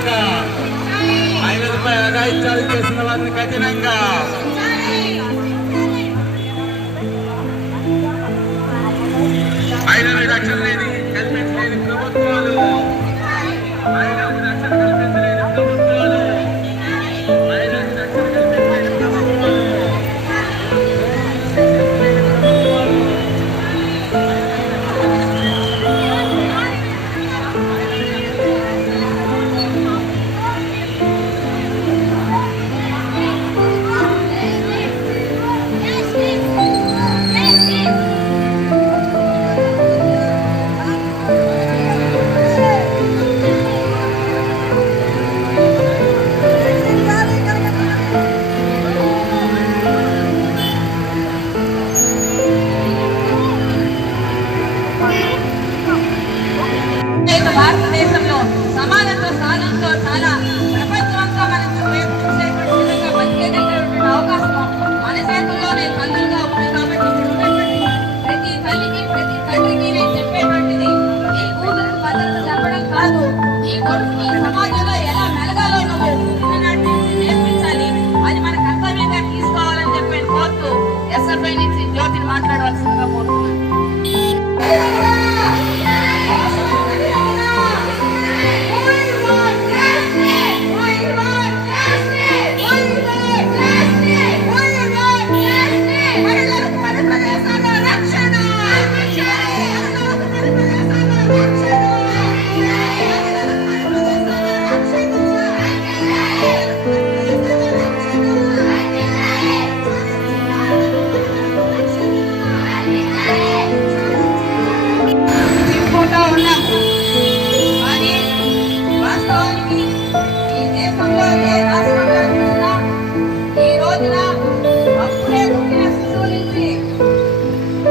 కఠినంగా మహిళలపై అఘాయిత్యాలు చేసిన వారిని కఠినంగా మహిళలకు రక్షణ లేని కల్పించలేని ప్రభుత్వాలు మహిళలకు రక్షణ కల్పించలేని ప్రభుత్వాలు మహిళలకు రక్షణ కల్పించలేని ప్రభుత్వాలు భారతదేశంలో సమానత్వ స్థానంలో చాలా ప్రపంచమంతా మనకు ప్రేమించేటువంటి విధంగా బతికేటటువంటి అవకాశం మన చేతుల్లోనే తల్లులుగా ఉంది. కాబట్టి ప్రతి తల్లికి ప్రతి తండ్రికి నేను చెప్పేటువంటిది ఈ కూతురు భద్రత చెప్పడం కాదు, ఈ కొడుకుని సమాజంలో ఎలా మెలగాలో నువ్వు చిన్ననాటి నేర్పించాలి, అది మన కర్తవ్యంగా తీసుకోవాలని చెప్పి కోరుతూ ఎస్ఎఫ్ఐ నుంచి జ్యోతిని మాట్లాడవలసిందిగా కోరుతున్నాను.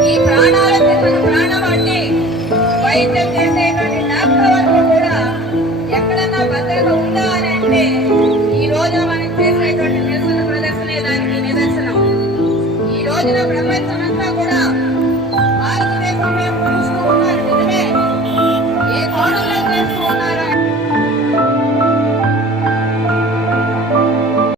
ఈ ప్రాణాలకి మన ప్రాణం అంటే వైద్యం